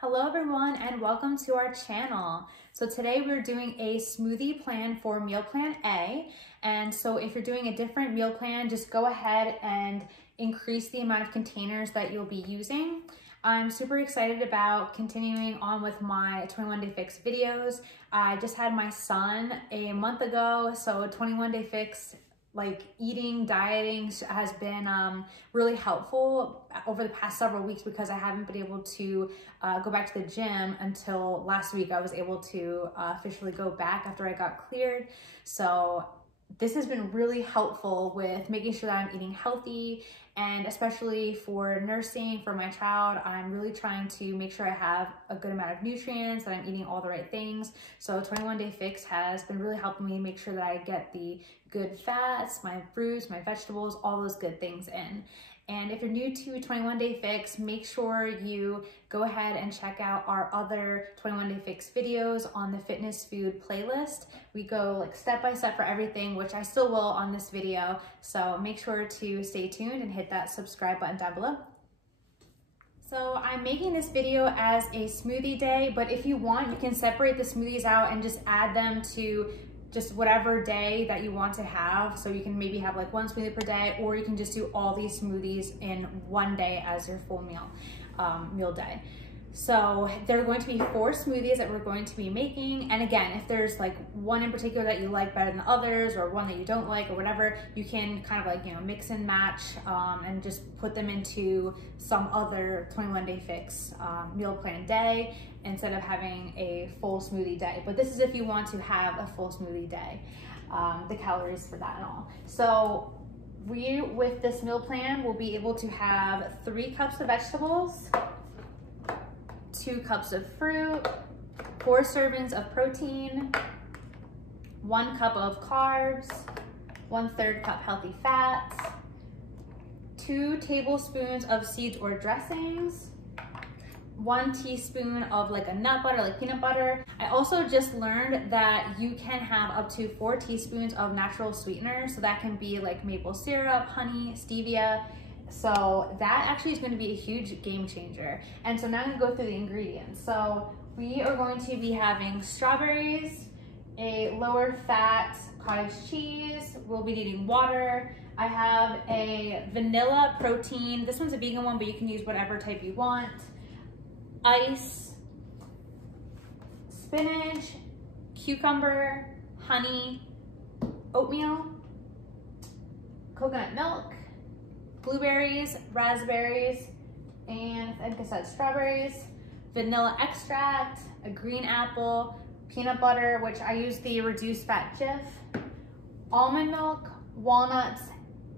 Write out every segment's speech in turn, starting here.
Hello everyone and welcome to our channel. So today we're doing a smoothie plan for meal plan A. And so if you're doing a different meal plan, just go ahead and increase the amount of containers that you'll be using. I'm super excited about continuing on with my 21 Day Fix videos. I just had my son a month ago, so 21 Day Fix, like eating, dieting has been really helpful over the past several weeks because I haven't been able to go back to the gym until last week. I was able to officially go back after I got cleared. So this has been really helpful with making sure that I'm eating healthy, and especially for nursing for my child, I'm really trying to make sure I have a good amount of nutrients, that I'm eating all the right things. So 21 Day Fix has been really helping me make sure that I get the good fats, my fruits, my vegetables, all those good things in. And if you're new to 21 Day Fix, make sure you go ahead and check out our other 21 Day Fix videos on the fitness food playlist. We go like step by step for everything, which I still will on this video. So make sure to stay tuned and hit that subscribe button down below. So I'm making this video as a smoothie day, but if you want, you can separate the smoothies out and just add them to just whatever day that you want to have. So you can maybe have like one smoothie per day, or you can just do all these smoothies in one day as your full meal day. So there are going to be 4 smoothies that we're going to be making. And again, if there's like one in particular that you like better than others, or one that you don't like or whatever, you can kind of like, you know, mix and match and just put them into some other 21 Day Fix meal plan day instead of having a full smoothie day. But this is if you want to have a full smoothie day, the calories for that and all. So we, with this meal plan, will be able to have 3 cups of vegetables, 2 cups of fruit, 4 servings of protein, 1 cup of carbs, 1/3 cup healthy fats, 2 tablespoons of seeds or dressings, 1 teaspoon of like a nut butter, like peanut butter. I also just learned that you can have up to 4 teaspoons of natural sweetener. So that can be like maple syrup, honey, stevia. So that actually is going to be a huge game changer. And so now I'm going to go through the ingredients. So we are going to be having strawberries, a lower fat cottage cheese. We'll be needing water. I have a vanilla protein. This one's a vegan one, but you can use whatever type you want. Ice, spinach, cucumber, honey, oatmeal, coconut milk, blueberries, raspberries, and I think I said strawberries, vanilla extract, a green apple, peanut butter, which I use the reduced fat Jif, almond milk, walnuts,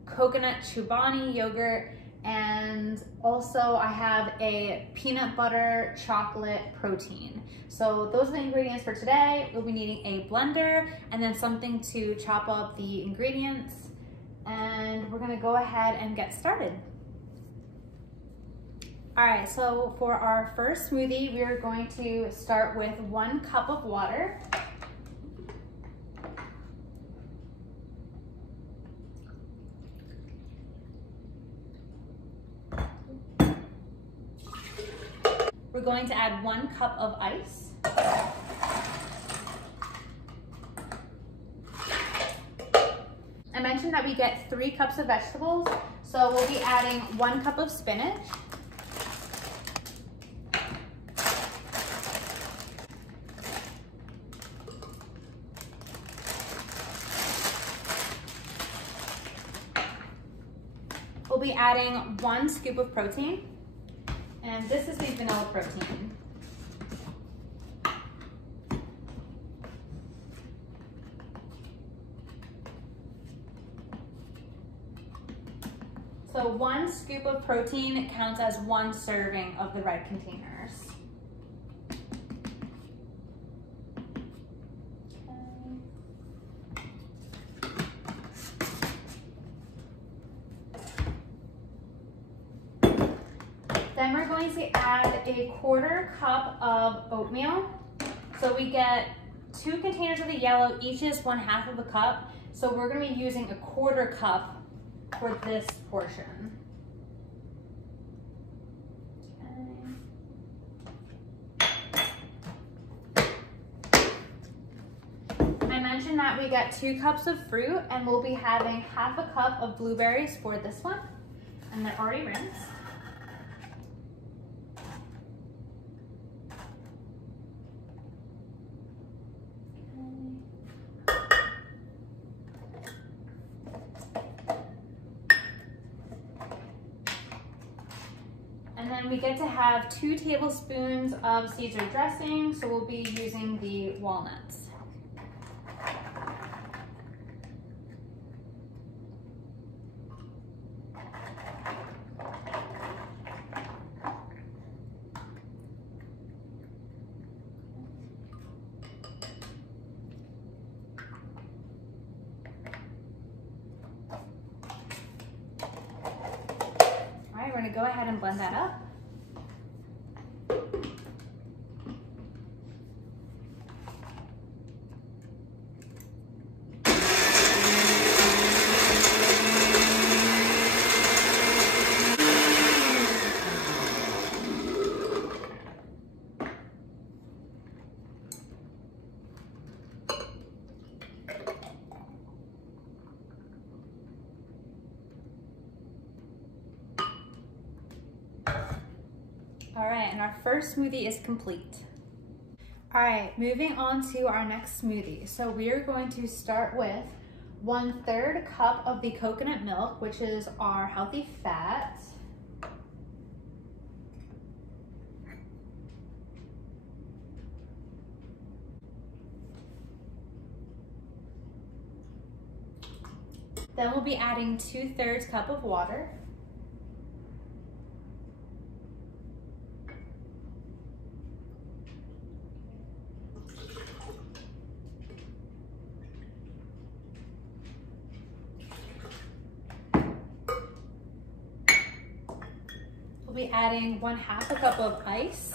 coconut chobani yogurt, and also I have a peanut butter chocolate protein. So those are the ingredients for today. We'll be needing a blender and then something to chop up the ingredients. And we're gonna go ahead and get started. All right, so for our first smoothie, we are going to start with 1 cup of water. We're going to add 1 cup of ice. I mentioned that we get 3 cups of vegetables, so we'll be adding 1 cup of spinach, we'll be adding 1 scoop of protein, and this is the vanilla protein. So 1 scoop of protein counts as 1 serving of the red containers. Then we're going to add a 1/4 cup of oatmeal. So we get 2 containers of the yellow, each is 1/2 of a cup. So we're gonna be using a 1/4 cup for this portion. Okay. that we get 2 cups of fruit, and we'll be having half a cup of blueberries for this one, and they're already rinsed. And then we get to have 2 tablespoons of Caesar dressing, so we'll be using the walnuts. We're going to go ahead and blend that up. All right, and our first smoothie is complete. All right, moving on to our next smoothie. So we are going to start with 1/3 cup of the coconut milk, which is our healthy fat. Then we'll be adding 2/3 cup of water. We'll be adding 1/2 cup of ice.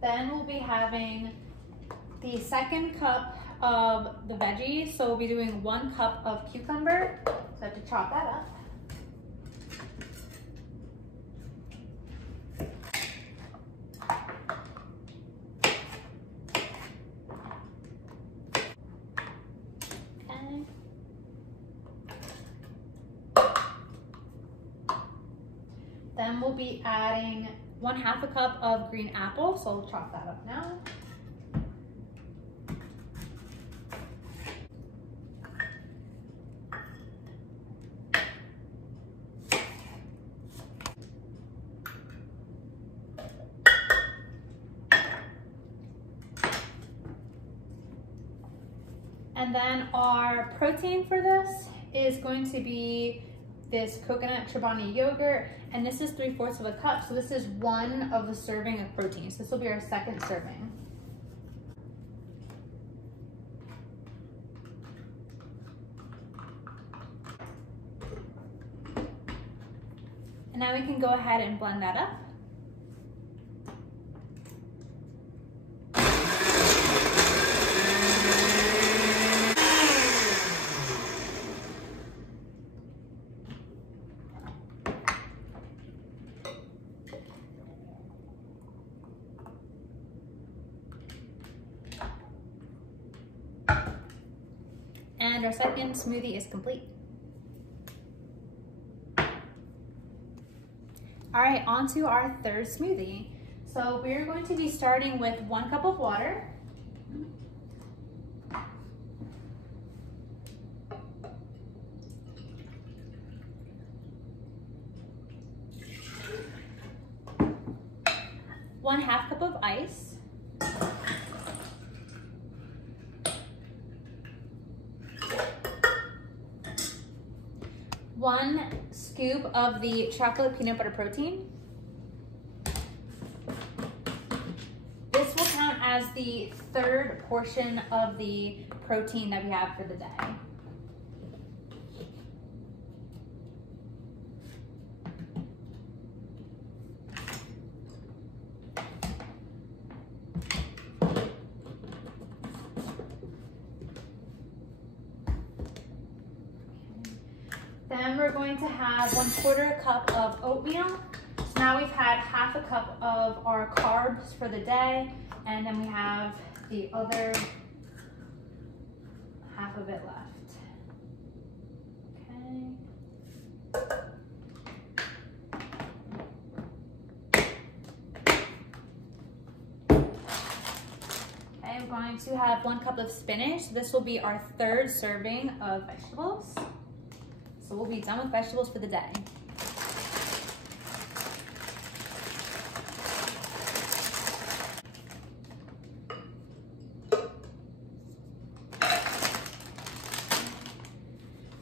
Then we'll be having the 2nd cup of the veggies. So we'll be doing 1 cup of cucumber. So I have to chop that up. Then we'll be adding 1/2 cup of green apple, so I'll chop that up now. And then our protein for this is going to be this coconut Chobani yogurt, and this is 3/4 of a cup, so this is 1 of the serving of protein. So this will be our 2nd serving. And now we can go ahead and blend that up. And our 2nd smoothie is complete. All right, on to our 3rd smoothie. So we're going to be starting with 1 cup of water. One half cup of ice. 1 scoop of the chocolate peanut butter protein. This will count as the 3rd portion of the protein that we have for the day. we're going to have 1/4 cup of oatmeal. So now we've had 1/2 cup of our carbs for the day, and then we have the other half of it left. Okay. Okay, we're going to have 1 cup of spinach. So this will be our 3rd serving of vegetables. So we'll be done with vegetables for the day.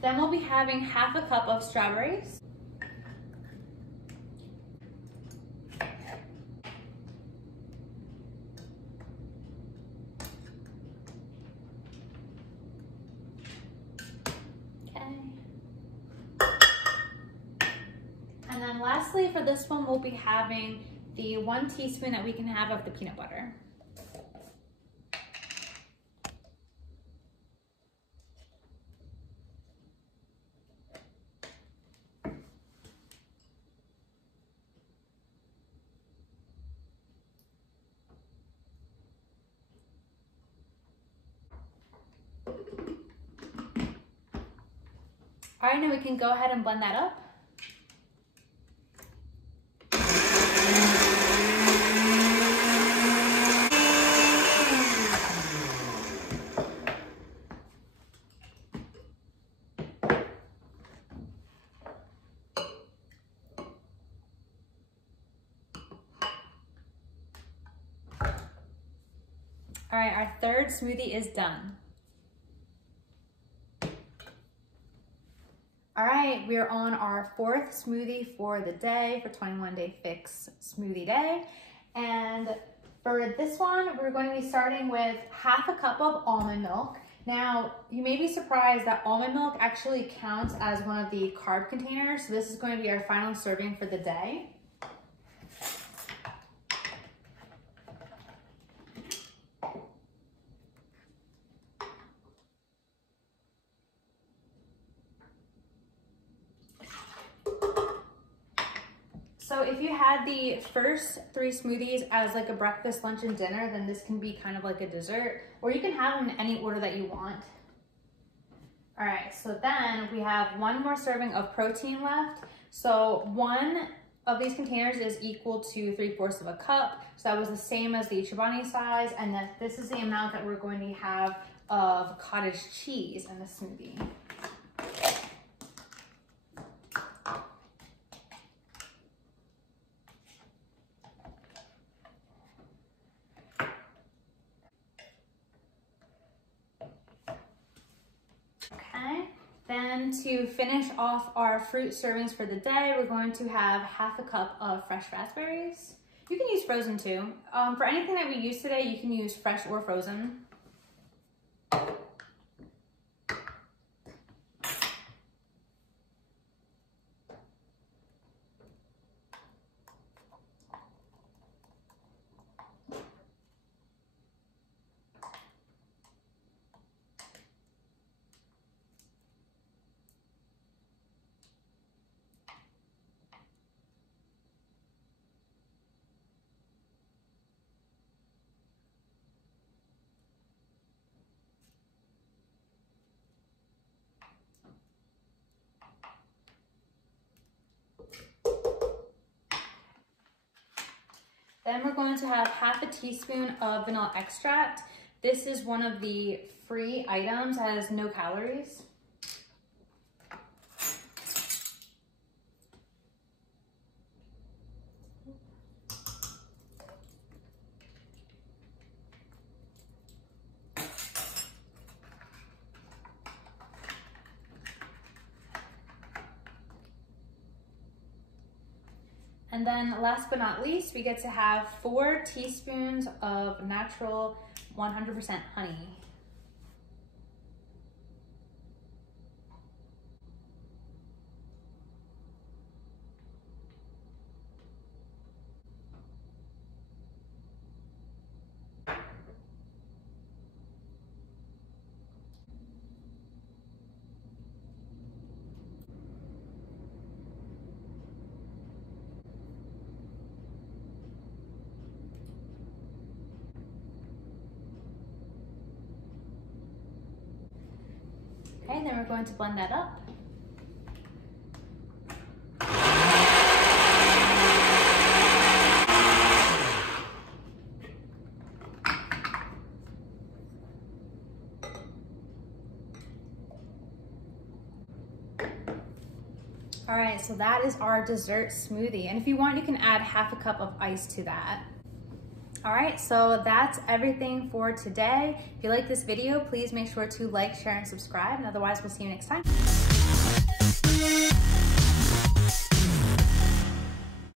Then we'll be having 1/2 cup of strawberries. Okay. And then lastly, for this one, we'll be having the 1 teaspoon that we can have of the peanut butter. All right, now we can go ahead and blend that up. All right, our 3rd smoothie is done. All right, we're on our 4th smoothie for the day, for 21-day fix smoothie day. And for this one, we're going to be starting with 1/2 cup of almond milk. Now, you may be surprised that almond milk actually counts as one of the carb containers. So this is going to be our final serving for the day. So if you had the first 3 smoothies as like a breakfast, lunch, and dinner, then this can be kind of like a dessert, or you can have them in any order that you want. All right, so then we have 1 more serving of protein left. So 1 of these containers is equal to 3/4 of a cup. So that was the same as the Chobani size, and then this is the amount that we're going to have of cottage cheese in the smoothie. Okay, then to finish off our fruit servings for the day, we're going to have 1/2 cup of fresh raspberries. You can use frozen too. For anything that we use today, you can use fresh or frozen. Then we're going to have 1/2 teaspoon of vanilla extract. This is one of the free items that has no calories. And then last but not least, we get to have 4 teaspoons of natural 100% honey. Okay, then we're going to blend that up. All right, so that is our dessert smoothie. And if you want, you can add half a cup of ice to that. All right, so that's everything for today. If you like this video, please make sure to like, share, and subscribe. And otherwise, we'll see you next time.